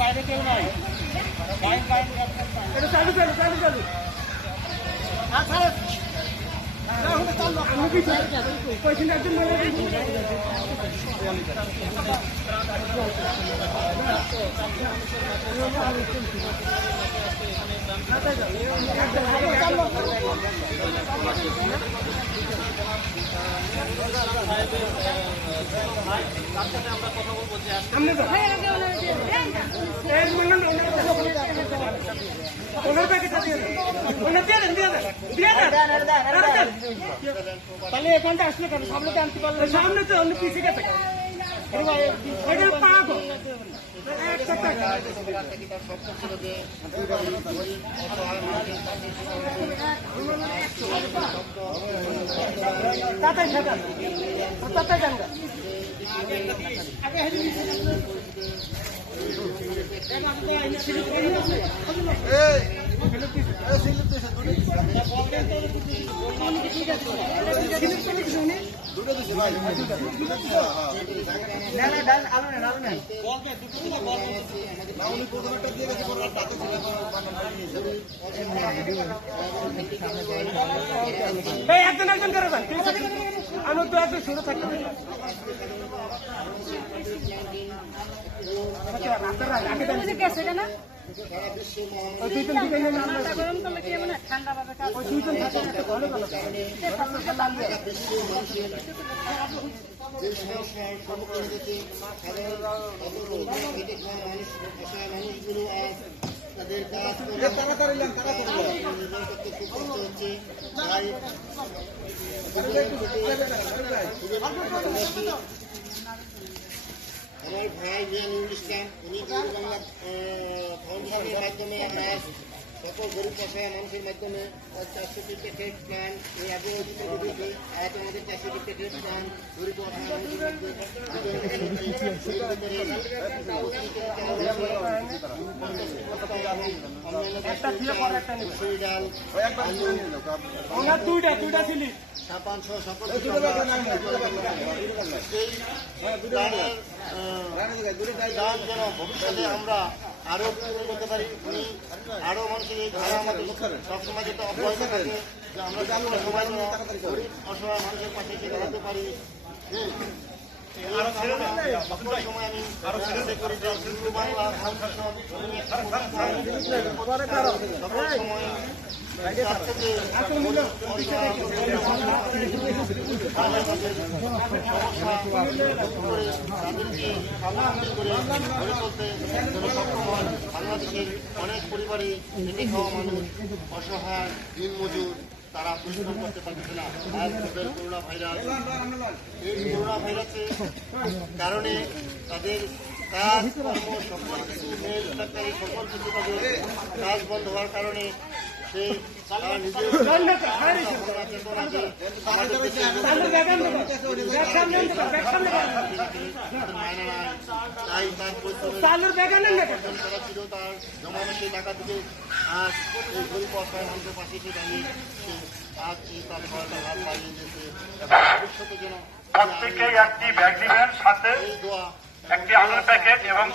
বাইরে কেউ নাই। এটা চালু চালু চালু চালু। তাহলে এখানটা আসলে কেন সামনে তো আনতে পারলে সামনে তো অন্য পিছিয়ে গেছে তাড়াতাড়ি যান একজন একজন করে আমি তো একজন শুরু থাকতে আমার ভাই জিয়ানুল ইসলাম উনি বাংলা ফাউন্ডেশনের মাধ্যমে আজ সকল গরিব অসহায় মানুষের মাধ্যমে 400টি প্যাকেট প্ল্যান এই আগে দিয়েছে। আজ আমাদের 400টি প্যাকেট প্ল্যান গরিব অসহায় মানুষের মধ্যে ভবিষ্যতে আমরা আরো করতে পারি। উনি আরো মানুষের এই ধারা আমাদের সবসময় যেটা অব্যাহত থাকে যে আমরা সবাই অসহায় মানুষের পাশে এসে দাঁড়াতে পারি। সময় আমি করি যে হিন্দু বাংলা সময় বাংলাদেশের অনেক পরিবারে খেটে খাওয়া মানুষ, অসহায় দিনমজুর, তারা পরিশ্রম করতে পারছে না। আজ করোনা ভাইরাস, এই করোনা ভাইরাসের কারণে তাদের কাজ কর্ম সকল কিছু বেসরকারি সকল কিছু তাদের কাজ বন্ধ হওয়ার কারণে সে তারা নিজের তার জমানো টাকা থেকে আজ এই গরিব অসহায় মানুষের পাশে এসে দাঁড়িয়ে আজ এই তার সহায়তা হাত বাড়িয়ে দিয়েছে। ভবিষ্যতে যেন প্রত্যেকেই একটি ব্যাগ দিবেন, সাথে একটি আলুর প্যাকেট এবং